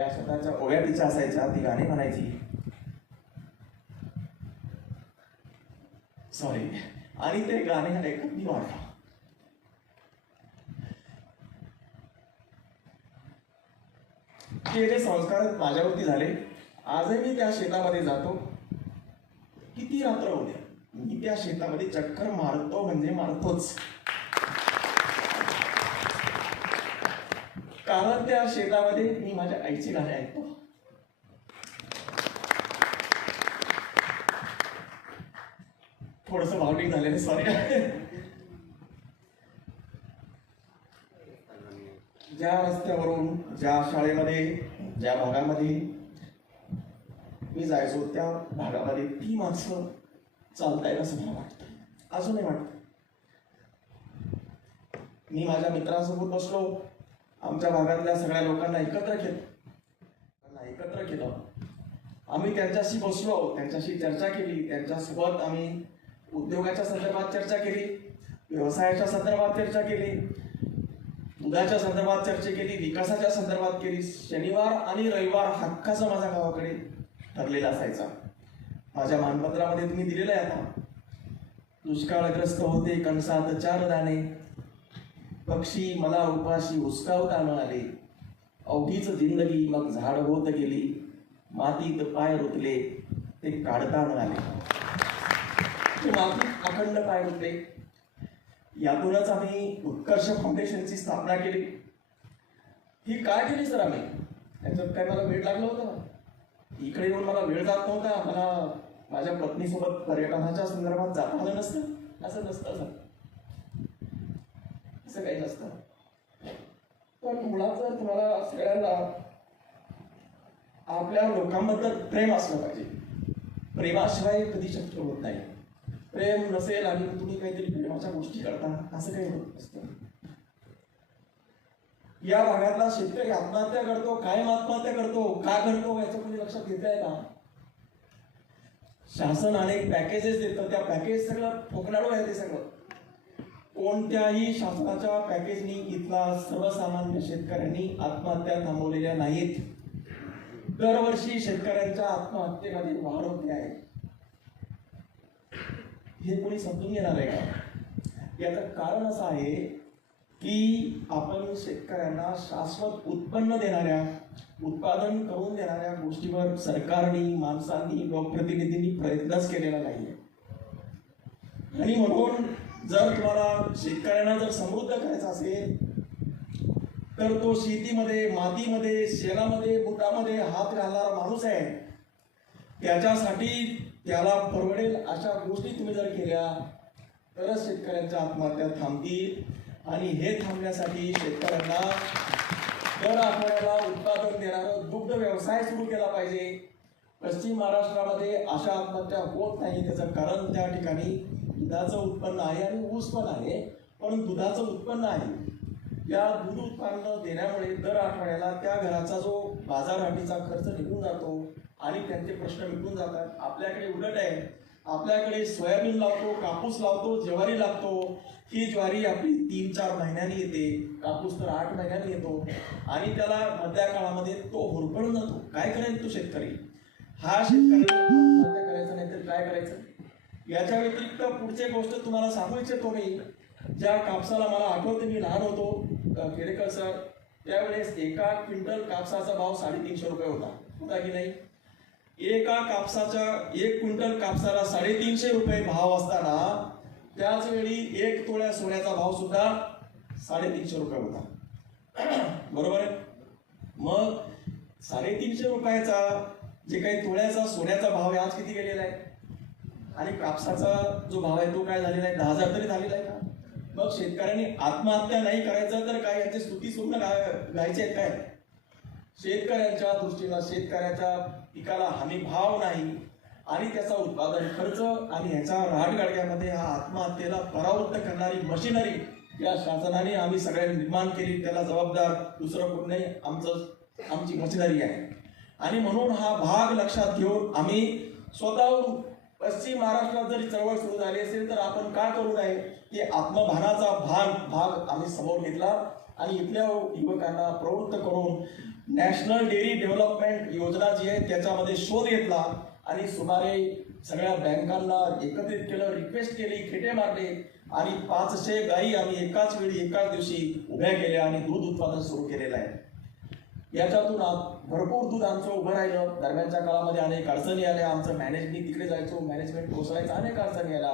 या स्वतःच्या ओव्या तिच्या असायच्या. ती गाणी म्हणायची. सॉरी आणि ते गाणे ऐकत मी वाढलो. ते जे संस्कार माझ्यावरती झाले आजही मी त्या शेतामध्ये जातो. किती रात्र होत्या मी त्या शेतामध्ये चक्कर मारतो म्हणजे मारतोच. कारण त्या शेतामध्ये मी माझ्या आईची गाणी ऐकतो. थोडस भावनिक झालेलं सॉरी ज्या रस्त्यावरून ज्या शाळेमध्ये ज्या भागामध्ये मी जायचो त्या भागामध्ये ती माणसं चालतायत असं मला वाटतं अजूनही वाटतं मी माझ्या मित्रांसोबत बसलो. आमच्या भागातल्या सगळ्या लोकांना एकत्र केलं. त्यांना एकत्र केलं. आम्ही त्यांच्याशी बसलो त्यांच्याशी चर्चा केली त्यांच्यासोबत आम्ही उद्योगाच्या संदर्भात चर्चा केली व्यवसायाच्या संदर्भात चर्चा केली दुधाच्या संदर्भात चर्चा केली विकासाच्या संदर्भात केली. शनिवार आणि रविवार हक्काचा माझ्या गावाकडे ठरलेला असायचा. माझ्या मानपत्रामध्ये तुम्ही दिलेलं आहे आता. दुष्काळग्रस्त होते कणसात चार दाणे पक्षी मला उपाशी उचकावता आले अवघीच जिंदगी मग झाड होत गेली. मातीत पाय रुतले ते काढता आले ते मातीत अखंड पाय रुतले. यातूनच आम्ही उत्कर्ष फाउंडेशनची स्थापना केली. ही काय केली सर आम्ही? त्याच्यात काय मला वेळ लागला होता? इकडे येऊन मला वेळ जात नव्हता. मला माझ्या पत्नीसोबत पर्यटनाच्या संदर्भात जाता आलं नसतं. असं नसतं सर. असं काही नसतं पण मुळात जर तुम्हाला सगळ्यांना आपल्या लोकांबद्दल प्रेम असलं पाहिजे. प्रेमाशिवाय कधी शक्य होत नाही. प्रेम नसेल आणि तुम्ही काहीतरी प्रेमाच्या गोष्टी करता असं काही होत नसतं. या भागातला शेतकरी आत्महत्या करतो कायम आत्महत्या करतो का करतो याचं कोणी लक्षात घेत आहे का? शासन अनेक पॅकेजेस देतं त्या पॅकेज सगळं फोकनाडू आहे ते सगळं. कोणत्याही शासनाच्या पॅकेजनी इथला सर्वसामान्य शेतकऱ्यांनी आत्महत्या थांबवलेल्या नाहीत. दरवर्षी शेतकऱ्यांच्या आत्महत्येमध्ये वाढ होते आहे. हे कोणी समजून घेणार आहे का? याचं कारण असं आहे की आपण शेतकऱ्यांना शाश्वत उत्पन्न देणाऱ्या उत्पादन करून देणाऱ्या गोष्टीवर सरकारनी माणसांनी लोकप्रतिनिधींनी प्रयत्नच केलेला नाहीये. आणि म्हणून जर तुम्हाला शेतकऱ्यांना जर समृद्ध करायचं असेल तर तो शेतीमध्ये मातीमध्ये शेणामध्ये बुटामध्ये हात घालणारा माणूस आहे. त्याच्यासाठी त्याला परवडेल अशा गोष्टी तुम्ही जर केल्या तरच शेतकऱ्यांच्या आत्महत्या थांबतील. आणि हे थांबण्यासाठी शेतकऱ्यांना दर आठवड्याला उत्पादन देणारं दुग्ध व्यवसाय सुरू केला पाहिजे. पश्चिम महाराष्ट्रामध्ये अशा आत्महत्या होत नाही त्याचं कारण त्या ठिकाणी दुधाचं उत्पन्न आहे आणि ऊस पण आहे पण दुधाचं उत्पन्न आहे. या दूध उत्पादन देण्यामुळे दर आठवड्याला त्या घराचा जो बाजारहाटीचा खर्च निघून जातो आणि त्यांचे प्रश्न मिटून जातात. आपल्याकडे उलट आहे आपल्याकडे सोयाबीन लावतो कापूस लावतो ज्वारी लागतो. ही ज्वारी आपली तीन चार महिन्यांनी येते कापूस तर आठ महिन्यांनी येतो आणि त्याला मधल्या काळामध्ये तो होरपळून जातो. काय करेल तो शेतकरी? हा शेतकरी करायचा करायचं नाही तर काय करायचं? याच्या व्यतिरिक्त पुढची गोष्ट तुम्हाला सांगू इच्छितो मी. ज्या कापसाला मला आठवते मी लहान होतो अ, सर त्यावेळेस एका क्विंटल कापसाचा भाव साडेतीनशे रुपये होता. होता की नाही? एका कापसाच्या एक क्विंटल कापसाला साडेतीनशे रुपये भाव असताना त्याच वेळी एक तोळ्या सोन्याचा भाव सुद्धा साडेतीनशे रुपये होता. बरोबर आहे? मग साडेतीनशे रुपयाचा जे काही तोळ्याचा सोन्याचा भाव आहे आज किती गेलेला आहे? आणि कापसाचा जो भाव आहे तो काय झालेला आहे? दहा हजार तरी झालेला आहे का? मग शेतकऱ्यांनी आत्महत्या नाही करायचं तर काय? याचे स्तुती सुद्धा गायचे आहेत काय? शेतकऱ्यांच्या दृष्टीनं शेतकऱ्याच्या पिकाला हमी भाव नाही आणि त्याचा उत्पादन खर्च आणि ह्याच्या राहटगाडग्यामध्ये हा आत्महत्येला परावृत्त करणारी मशिनरी या शासनाने आम्ही सगळ्यांनी निर्माण केली. त्याला जबाबदार दुसरं कोण नाही? आमचं आमची मशिनरी आहे. आणि म्हणून हा भाग लक्षात घेऊन आम्ही स्वतःहून पश्चिम महाराष्ट्रात जरी चळवळ सुरू झाली असेल तर आपण काय करू नये? की आत्मभानाचा भाग भाग आम्ही समोर घेतला. आणि इथल्या युवकांना प्रवृत्त करून नॅशनल डेअरी डेव्हलपमेंट योजना जी आहे त्याच्यामध्ये शोध घेतला. आणि सुमारे सगळ्या बँकांना एकत्रित केलं रिक्वेस्ट केली खेटे मारले. आणि पाचशे गायी आम्ही एकाच वेळी एकाच दिवशी उभ्या केल्या आणि दूध उत्पादन सुरू केलेलं आहे. याच्यातून भरपूर दूध आमचं उभं राहिलं. दरम्यानच्या काळामध्ये अनेक अडचणी आल्या. आमचं मॅनेजमेंट तिकडे जायचो. मॅनेजमेंट कोसळायचं अनेक अडचणी आल्या.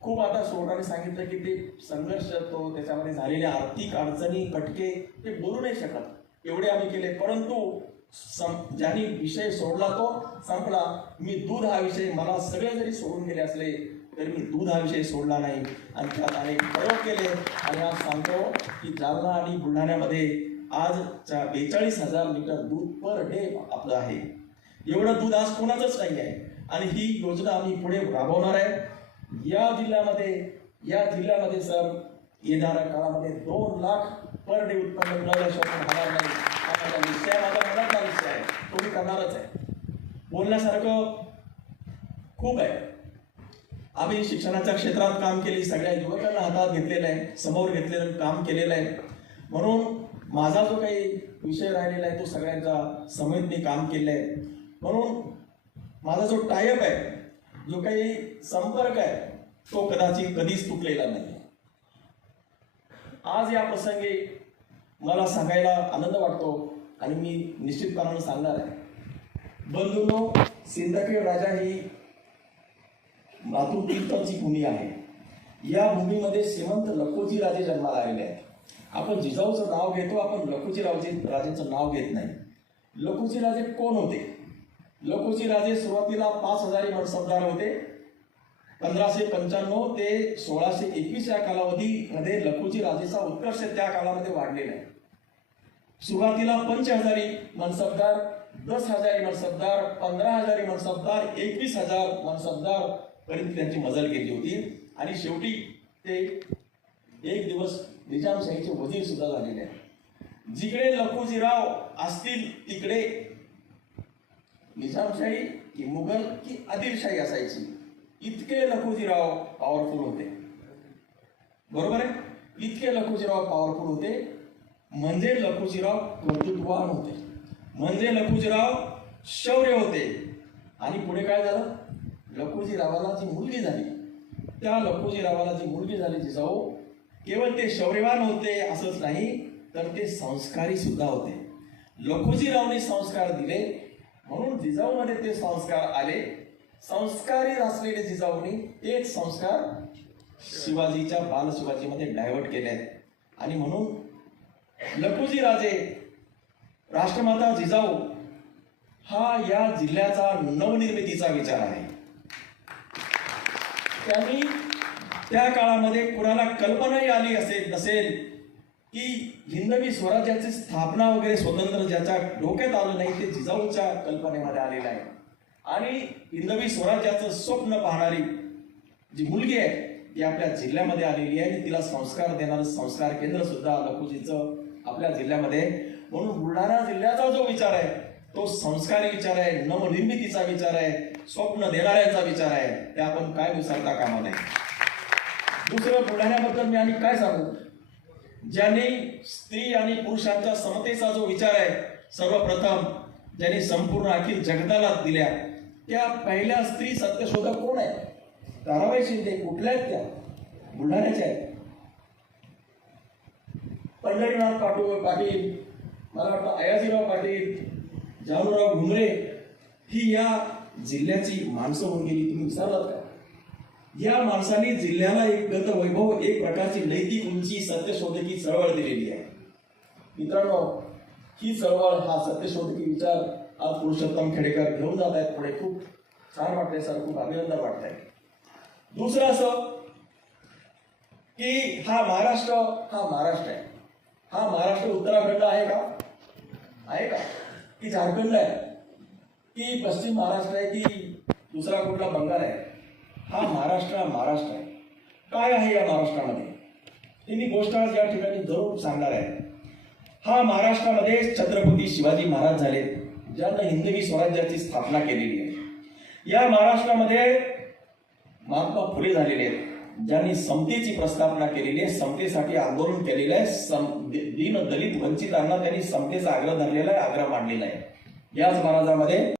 खूप आता सोडराने सांगितलं की ते संघर्ष तो त्याच्यामध्ये झालेल्या आर्थिक अडचणी कटके ते बोलू नाही शकत. एवढे आम्ही केले. परंतु सं- ज्यांनी विषय सोडला तो संपला. मी दूध हा विषय मला सगळे जरी सोडून गेले असले तरी मी दूध हा विषय सोडला नाही. आणि त्यात अनेक प्रयोग केले. आणि आज सांगतो की जालना आणि बुलढाण्यामध्ये आज बेचाळीस हजार लिटर दूध पर डे आपलं आहे. एवढं दूध आज कोणाचंच नाही आहे आणि ही योजना आम्ही पुढे राबवणार आहे. या जिल्ह्यामध्ये या जिल्ह्यामध्ये सर येणाऱ्या काळामध्ये दोन लाख पर डे उत्पन्न मिळवल्याशिवाय होणार नाही हा माझा माझा मनातला विषय आहे. तो मी करणारच आहे. बोलण्यासारखं खूप आहे. आम्ही शिक्षणाच्या क्षेत्रात काम केली सगळ्या युवकांना हातात घेतलेलं आहे समोर घेतलेलं काम केलेलं आहे. म्हणून माझा जो काही विषय राहिलेला आहे तो सगळ्यांचा समेत मी काम केलं आहे म्हणून माझा जो टायप आहे जो काही संपर्क आहे तो कदाचित कधीच तुटलेला नाही. आज या प्रसंगी मला सांगायला आनंद वाटतो आणि मी निश्चितपणानं सांगणार आहे. बंधूंनो सिंदखेड राजा ही लातूर भूमी आहे. या भूमीमध्ये श्रीमंत लखोजी राजे जन्माला आलेले आहेत. आपण जिजाऊचं नाव घेतो आपण लखोजी राजे राजेचं नाव घेत नाही. लखुजी राजे कोण होते? लखुजी राजे सुरुवातीला पाच हजारी मनसबदार होते. पंधराशे पंच्याण्णव ते सोळाशे एकवीस या कालावधीमध्ये लखुजी राजेचा उत्कर्ष त्या काळामध्ये वाढलेला आहे. सुरुवातीला पंच हजारी मनसबदार दस हजारी मनसबदार पंधरा हजारी मनसबदार एकवीस हजार मनसबदार पर्यंत त्यांची मजल गेली होती. आणि शेवटी ते एक दिवस निजामशाहीचे वजीर सुद्धा झालेले आहे जिकडे लखुजीराव असतील तिकडे निजामशाही की मुघल की आदिलशाही असायची इतके लखुजीराव पॉवरफुल होते. बरोबर आहे? इतके लखुजीराव पॉवरफुल होते. म्हणजे लखुजीराव कर्तृत्ववान होते. म्हणजे लखुजीराव शौर्य होते. आणि पुढे काय झालं? लखुजीरावाला जी मुलगी झाली त्या लखुजीरावाला जी मुलगी झाली जिजाऊ केवळ ते शौर्यवान होते असंच नाही तर ते संस्कारी सुद्धा होते. लखुजीरावने संस्कार दिले म्हणून जिजाऊमध्ये ते संस्कार आले. संस्कारी असलेले जिजाऊनी तेच संस्कार शिवाजीच्या बाल शिवाजीमध्ये डायव्हर्ट केले. आहेत आणि म्हणून लखुजी राजे राष्ट्रमाता जिजाऊ हा या जिल्ह्याचा नवनिर्मितीचा विचार आहे. त्यांनी त्या काळामध्ये कुणाला कल्पनाही आली असेल नसेल की हिंदवी स्वराज्याची स्थापना वगैरे स्वतंत्र ज्याच्या डोक्यात आलं नाही ते जिजाऊच्या कल्पनेमध्ये आलेलं आहे. आणि हिंदवी स्वराज्याचं स्वप्न पाहणारी जी मुलगी आहे ती आपल्या जिल्ह्यामध्ये आलेली आहे. आणि तिला संस्कार देणारं संस्कार केंद्र सुद्धा लखुजीचं आपल्या जिल्ह्यामध्ये म्हणून बुलढाणा जिल्ह्याचा जो विचार आहे तो संस्कारी विचार आहे नवनिर्मितीचा विचार आहे स्वप्न देणाऱ्यांचा विचार आहे. ते आपण काय विसरता कामा नये. दुसरं बुलढाण्याबद्दल मी आणि काय सांगू? ज्यांनी स्त्री आणि पुरुषांच्या समतेचा जो विचार आहे सर्वप्रथम ज्यांनी संपूर्ण अखिल जगताला दिल्या त्या पहिल्या स्त्री सत्यशोधक कोण आहे ताराबाई शिंदे कुठल्या आहेत त्या? बुलढाण्याच्या आहेत. पंढरीनाथ पाटू पाटील मला वाटतं अयाजीराव पाटील जानूराव घुमरे ही या जिल्ह्याची माणसं होऊन गेली तुम्ही विचारलात का? या माणसाने जिल्ह्याला एक गत वैभव एक प्रकारची नैतिक उंची सत्यशोधकी चळवळ दिलेली आहे. मित्रांनो ही चळवळ हा सत्यशोधकी विचार आज पुरुषोत्तम खेडेकर घेऊन जात आहेत. पुढे खूप छान वाटतंय सर. खूप अभिनंदन आहे दुसरं असं की हा महाराष्ट्र हा महाराष्ट्र आहे. हा महाराष्ट्र उत्तराखंड आहे का? आहे का? की झारखंड आहे? की पश्चिम महाराष्ट्र आहे की दुसरा कुठला बंगाल आहे? हा महाराष्ट्र महाराष्ट्र आहे. काय आहे या महाराष्ट्रामध्ये? हे मी गोष्ट आज या ठिकाणी जरूर सांगणार आहे हा महाराष्ट्रामध्ये छत्रपती शिवाजी महाराज झाले ज्यांना हिंदवी स्वराज्याची स्थापना केलेली आहे. या महाराष्ट्रामध्ये महात्मा फुले झालेले आहेत ज्यांनी समतेची प्रस्थापना केलेली आहे समतेसाठी आंदोलन केलेलं आहे सम- दीन दलित वंचितांना त्यांनी समतेचा आग्रह धरलेला आहे आग्रह मांडलेला आहे. याच महाराजामध्ये